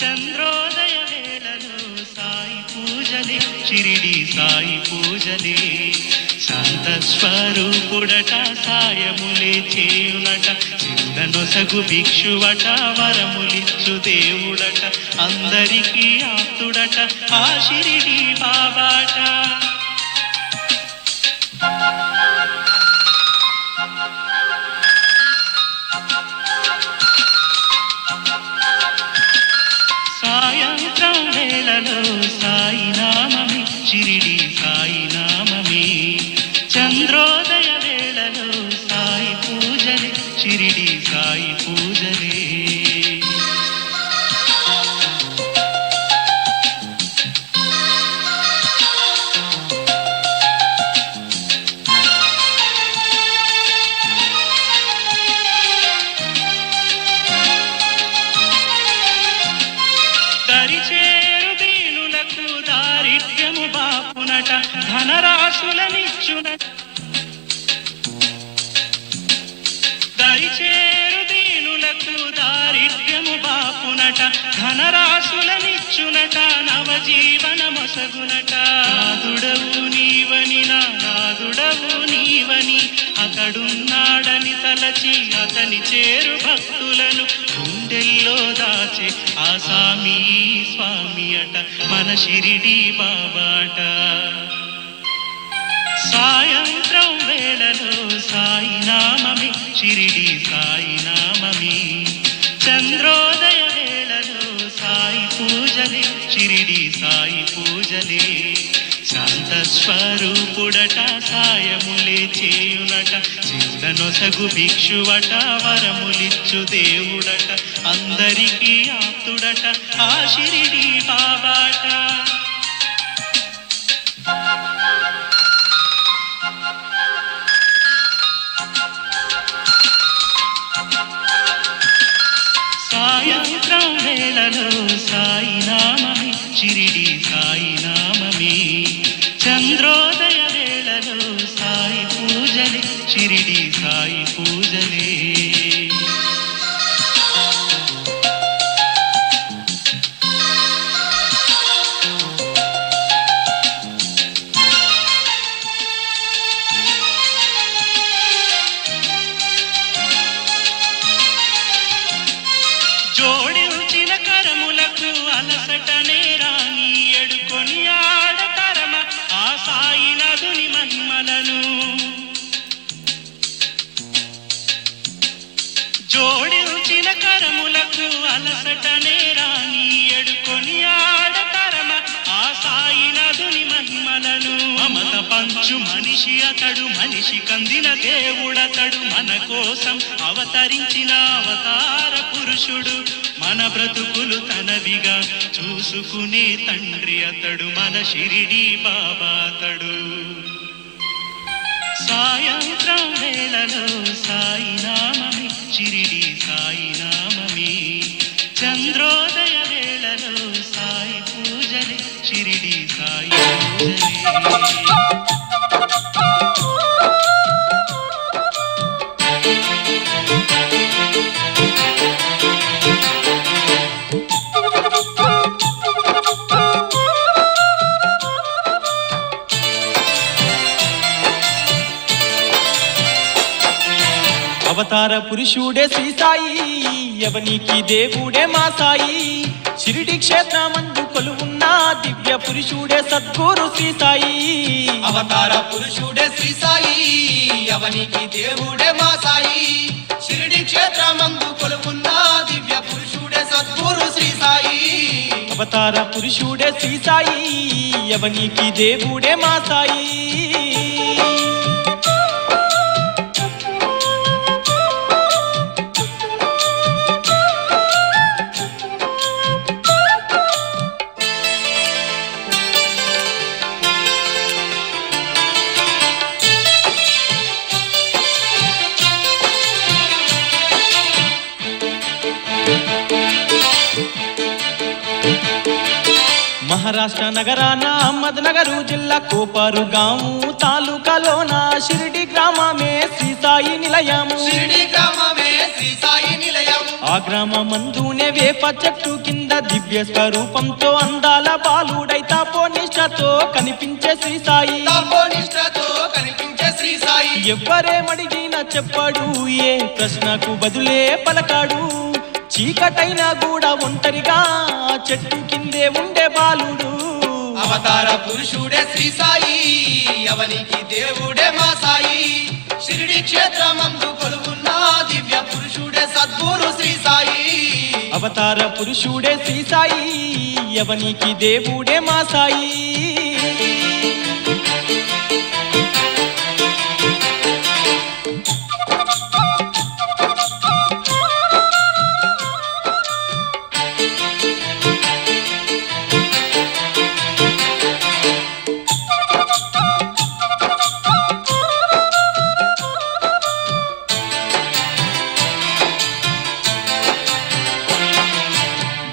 చంద్రోదయ వేళలో సాయి పూజలే షిరిడి సాయి పూజలే శాంత స్వరూపుడట సాయములే చేయునట సిద్ధనొసగు భిక్షువట వరములిచ్చు దేవుడట అందరికీ ఆప్తుడట ఆ షిరిడి బాబాట సాయంత్రం వేళలో సాయి నామమే షిరిడి సాయి నామమే చంద్రోదయ వేళలో సాయి పూజలే షిరిడి సాయి పూజలే దరిచేరు దీనులకు దారిద్ర్యము బాపునట ధనరాశులనిచ్చునట దరిచేరు దీనులకు దారిద్ర్యము బాపునట ధనరాశులనిచ్చునట నవజీవన మొసగునట నాదుడవు నీవని నాదుడవు నీవని అతడున్నాడని తలచి అతని చేరు భక్తులను గుండెల్లో దాచే ఆ సామి స్వామి అట మన షిరిడి బాబాట సాయంత్రం వేళలో సాయి నామమే షిరిడి సాయి నామమే చంద్రోదయ వేళలో సాయి పూజలే షిరిడి సాయి పూజలే శాంత స్వరూపుడట సాయములే చేయునట సిద్ధనొసగు భిక్షువట వరములిచ్చు దేవుడట అందరికీ ఆప్తుడట ఆ షిరిడి బాబాట సాయంత్రం వేళలో సాయి నామమే షిరిడి సాయి నామమే చంద్రోదయ వేళలో సాయి పూజలే షిరిడి సాయి పూజలే జోడించిన కరములకు అలసటనే రాని ఎడుకొని ఆడతరమ ఆ సాయి నదుని మహిమలను జోడించిన కరములకు అలసటనే రాని ఎడుకొని ఆడతరమ ఆ సాయి నదుని మహిమలను మమత పంచు మనిషి అతడు మనిషి కందిన దేవుడతడు మన కోసం అవతరించిన అవతార పురుషుడు మన బ్రతుకులు తనవిగా చూసుకునే తండ్రి అతడు మన షిరిడి బాబా అతడు సాయంత్రం వేళలో సాయి నామమే షిరిడి సాయి నామమే చంద్రోదయ వేళలో సాయి పూజలే షిరిడి సాయి పూజలే అవతార పురుషుడే శ్రీ సాయి ఎవనికి దేవుడే మా సాయి షిరిడి క్షేత్రమందు కొలువున్న దివ్య పురుషుడే సద్గురు శ్రీ సాయి అవతార పురుషుడే శ్రీ సాయి ఎవనికి దేవుడే మా సాయి షిరిడి క్షేత్రమందు కొలువున్న దివ్య పురుషుడే సద్గురు శ్రీ సాయి అవతార పురుషుడే శ్రీ సాయి ఎవనికి దేవుడే మా సాయి మహారాష్ట్ర నగరాన అహ్మద్నగర్ జిల్లా కోపారు గాము తాలూకాలోన షిరిడి గ్రామమే శ్రీ సాయి నిలయము షిరిడి గ్రామమే శ్రీ సాయి నిలయము ఆ గ్రామమందునే వేప చెట్టు కింద దివ్య స్వరూపంతో అందాల బాలుడై తాపోనిష్టతో కనిపించే శ్రీ సాయి. తపోనిష్టతో కనిపించే శ్రీ సాయి. ఎవ్వరేమడిగినా చెప్పాడు, ఏ ప్రశ్నకు బదులే పలకాడు. చీకటైనా కూడా ఒంటరిగా చెట్టు కిందే ఉండే బాలుడు. అవతార పురుషుడే శ్రీ సాయి, అవనికి దేవుడే మా సాయి. షిరిడి క్షేత్రమందు కొలువున్న దివ్య పురుషుడే సద్గురు శ్రీ సాయి. అవతార పురుషుడే శ్రీ సాయి, ఎవనికి దేవుడే మా సాయి.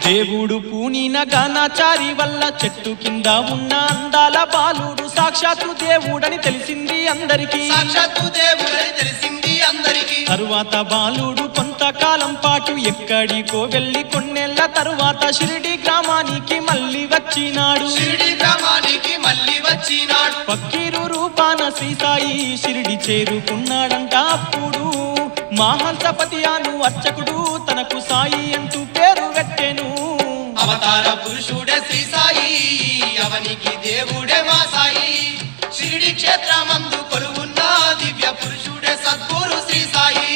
దేవుడు పూనిన గానాచారి వల్ల చెట్టు కింద ఉన్న అందాల బాలుడు సాక్షాత్తు దేవుడని తెలిసింది అందరికీ. సాక్షాత్తు దేవుడని తెలిసింది అందరికీ. తరువాత బాలుడు కొంతకాలం పాటు ఎక్కడికో వెళ్ళి కొన్నేళ్ల తరువాత షిరిడి గ్రామానికి మళ్ళీ వచ్చినాడు. షిరిడి గ్రామానికి మళ్ళీ వచ్చినాడు. ఫకీరు రూపాన శ్రీ సాయి షిరిడి చేరుకున్నాడంట. అప్పుడు మహల్సపతి అను అర్చకుడు తనకు సాయి అంటూ పేరు పెట్టెను. అవతార పురుషుడే శ్రీ సాయి, అవనికి దేవుడే మా సాయి. షిరిడి క్షేత్రమందు కొలువున్న దివ్య పురుషుడే సద్గురు శ్రీ సాయి.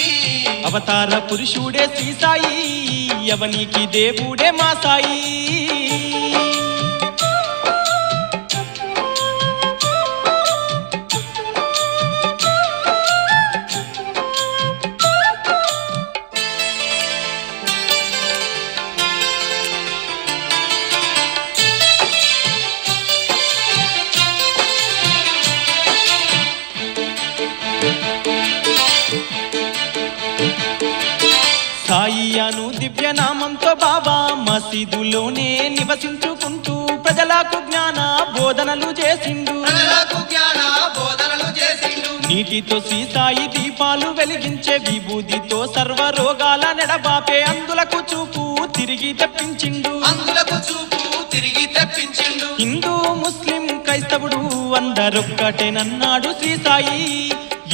అవతార పురుషుడే శ్రీ సాయి, ఎవనికి దేవుడే మా సాయి. సాయి అను దివ్య నామంతో బాబా మసీదులోనే నివసించుకుంటూ ప్రజలకు జ్ఞాన బోధనలు చేసిండు. ప్రజలకు జ్ఞాన బోధనలు చేసిండు. నీటితో శ్రీ సాయి దీపాలు వెలిగించే విభూతితో సర్వ రోగాల నెడబాపే అందులకు చూపు తిరిగి తెప్పించిండు. అందులకు చూపు తిరిగి తెప్పించిండు. హిందూ ముస్లిం క్రైస్తవుడు అందరొక్కటేనన్నాడు శ్రీ సాయి.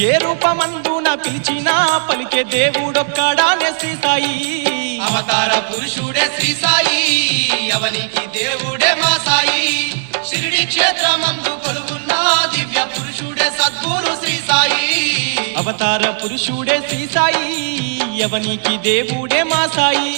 ఏ రూపమందున పిలిచినా పలికే దేవుడొక్కడానే శ్రీ సాయి. అవతార పురుషుడే శ్రీ సాయి, అవనికి దేవుడే మా సాయి. షిరిడి క్షేత్రమందు కొలువున్న దివ్య పురుషుడే సద్గురు శ్రీ సాయి. అవతార పురుషుడే శ్రీ సాయి, ఎవనికి దేవుడే మా సాయి.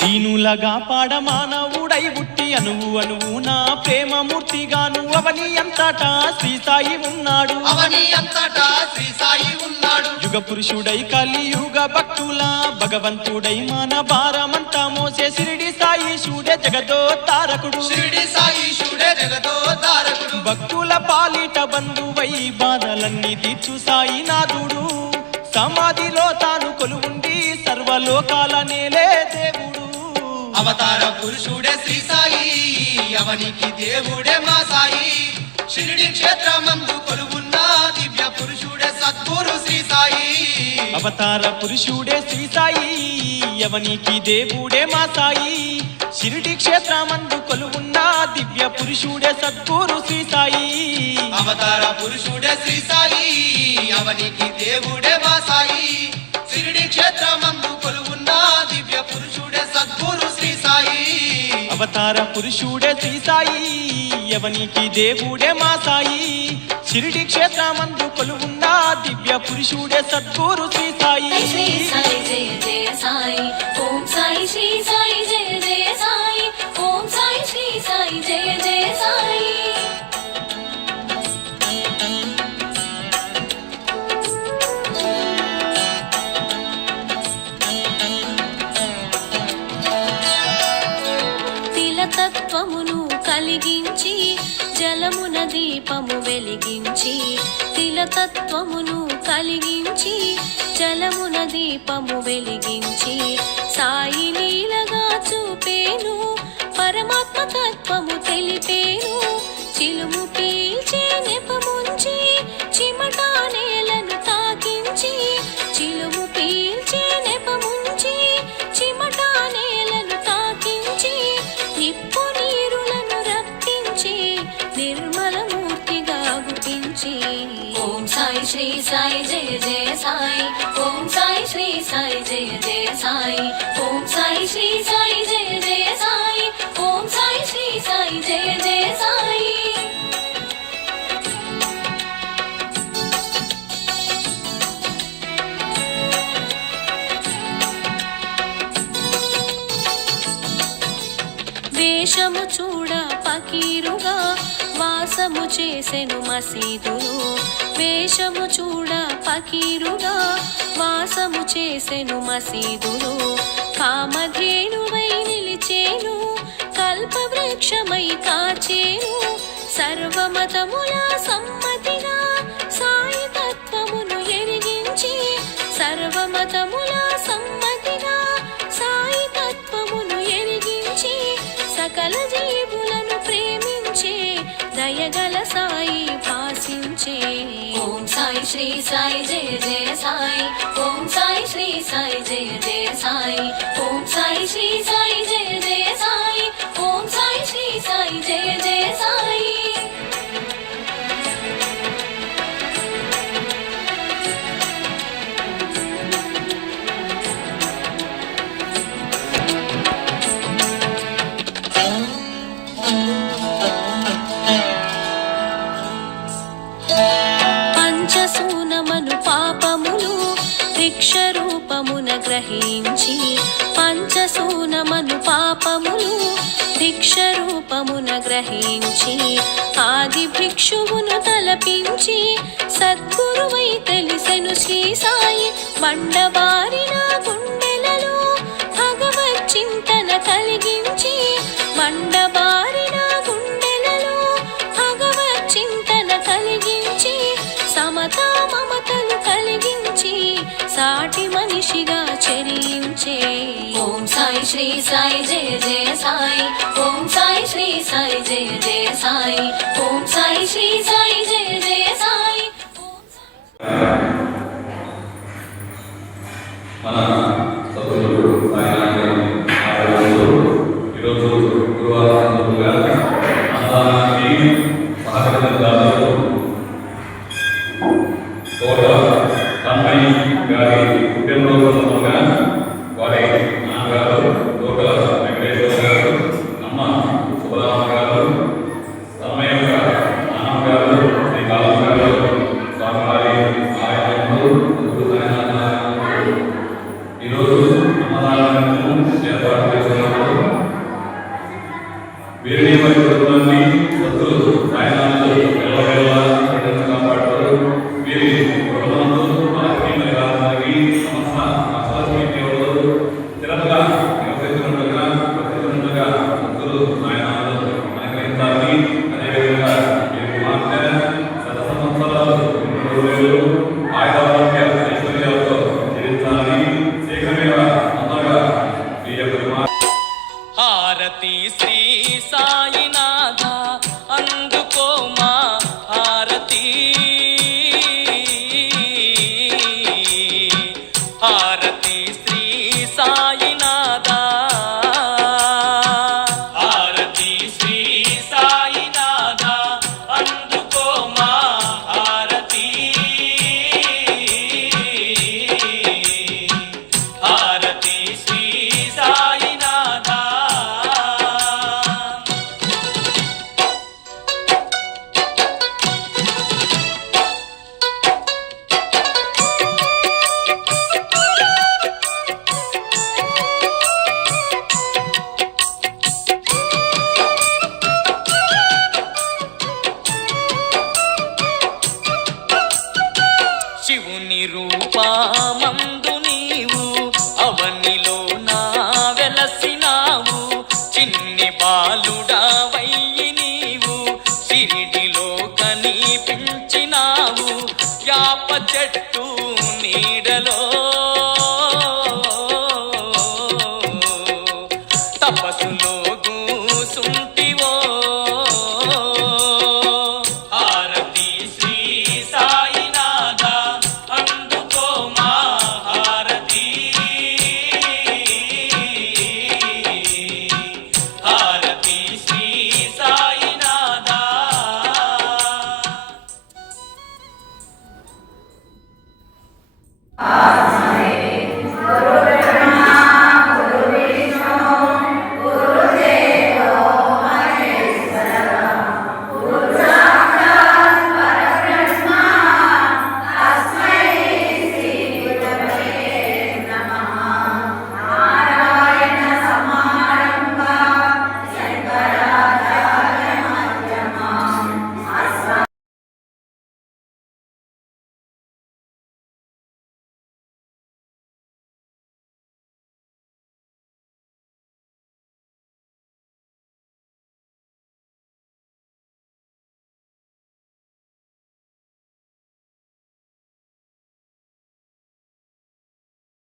దీనులగా పాడమానవుడై పుట్టి అణువు అణువున ప్రేమమూర్తిగాను అవని అంతటా శ్రీ సాయి ఉన్నాడు. అవని అంతటా శ్రీ సాయి ఉన్నాడు. యుగ పురుషుడై కలియుగ భక్తుల భగవంతుడై మన భారమంతా మోసే షిరిడి సాయి శూడే జగదోద్ధారకుడు. షిరిడి సాయి శూడే జగదోద్ధారకుడు. భక్తుల పాలిట బంధువై బాధలన్నీ తీర్చు సాయి నాథుడు. సమాధిలో తాను కొలువుండి సర్వలోకాల నేలే దేవుడు. అవతార పురుషుడే శ్రీ సాయి, అవనికి దేవుడే మా సాయి. షిరిడి క్షేత్రమందు కొలువున్న దివ్య పురుషుడే సద్గురు శ్రీ సాయి. అవతార పురుషుడే శ్రీ సాయి, ఎవనికి దేవుడే మా సాయి. షిరిడి క్షేత్రమందు కొలువున్న దివ్య పురుషుడే సద్గురు శ్రీ సాయి. అవతార పురుషుడే శ్రీ సాయి, అవనికి దేవుడే మా సాయి. షిరిడి క్షేత్రమందు కొలువున్న దివ్య పురుషుడే సద్గురు శ్రీ సాయి. అవతార పురుషుడే శ్రీ సాయి, ఎవనికి దేవుడే మా సాయి. షిరిడి క్షేత్రమందు కొలువున్న దివ్య పురుషుడే సద్గురు శ్రీ సాయి. శ్రీ సాయి జయ జయ సాయి, ఓం సాయి శ్రీ సాయి జయ జయ సాయి, ఓం సాయి శ్రీ సాయి జయ జయ సాయి. తిలతత్వమును జలమున దీపము వెలిగించి తిలతత్వమును కలిగించి జలమున దీపము వెలిగించి సాయి లీలగా చూపేను పరమాత్మ తత్వము తెలిపేను చిలుము పీల్చే నెపముంచి చిమటా నేలను తాకించి చిలుము పీల్చే నెపముంచి చిమటా నేలను తాకించి నిప్పు నీరులను రప్పించి నిర్మల మూర్తిగా గుపించి ఓం సాయి శ్రీ సాయి జయ జయ సాయి ఓం సాయి శ్రీ సాయి జయ జయ సాయి ఓం సాయి శ్రీ సాయి జయ జయ సాయి ఓం సాయి శ్రీ సాయి జయ జయ సాయి వేషము చూడ పకీరుగా వాసము చేసెను మసీదులో వేషము చూడ పకీరుగా వాసము చేసెను మసీదులో కామధేనువై నిలిచేను కల్పవృక్షమై కాచేను సర్వమతముల సమ్మతిగా సాయి తత్వమును ఎరిగించి సర్వమతముల సమ్మతిగా సాయి తత్వమును ఎరిగించి సకల జీవులను ప్రేమించే దయగల సాయి భాసించే ఓం సాయి శ్రీ సాయి జయ జయ సాయి ఓం సాయి శ్రీ సాయి జయ జయ సాయి ఓం సాయి శ్రీ సాయి జయ జయ సాయి ఓం సాయి శ్రీ సాయి జయ జయ సాయి పంచసూనమను పాపములు భిక్ష రూపమున గ్రహించి పంచసూనమను పాపములు భిక్ష రూపమున గ్రహించి ఆది భిక్షువును తలపించి సద్గురువై తెలిసెను శ్రీ సాయి బండబారిన గుండెలలో భగవత్ చింతన కలిగించి బండబారిన గుండెలలో భగవత్ చింతన కలిగించి సమతా మమతలు కలిగించి సాటి మనిషిగా చరించే ఓం సాయి శ్రీ సాయి జయ జయ సాయి ఓం సాయి శ్రీ సాయి జయ జయ సాయి ఓం సాయి శ్రీ సాయి జయ జయ సాయి మన సభ్యులు ఈరోజు గురువారం సందర్భంగా అన్నదానానికి సహకరించిన దాదాపు తోట తన్మయి గారి పుట్టినరోజు సందర్భంగా వారి నాన్నగారు తోట వెంకటేశ్వర గారు అమ్మ సుబ్బరామ గారు తన్మయ్య నాన్నగారు శ్రీ కాళం గారు స్వామివారి ఆలయంలో ఈరోజు అన్నదానాలను ఏర్పాటు చేస్తున్నారు. వీరిని మరియు కుటుంబాన్ని భక్తులు సాయనాలు ఎల్లవేళలా కాపాడుతారు. వీరి కుటుంబంలో మనకి రావడానికి సంస్థ అసలు స్థిరంగా నివసిస్తున్నట్టుగా ప్రతిస్తున్నట్టుగా భక్తులు సాయనాలు అనుగ్రహించాలని అదేవిధంగా వీరి కుమార్తె శత సంవత్సరాలు ఆయుధారోగ్య ఐశ్వర్యాలతో జీవించాలని శీఘ్రమేగా అందగా ఈ యొక్క హారతి శ్రీ సాయినాథ అందుకో మా హారతి హారతి శ్రీ సాయినాథ హారతి శ్రీ సాయినాథ అందుకో మా హారతి హారతి శ్రీ సాయినాథ శివుని రూపమందు నీవు అవనిలో నా వెలసినావు చిన్ని బాలుడవయ్యి నీవు షిరిడిలో కనిపించే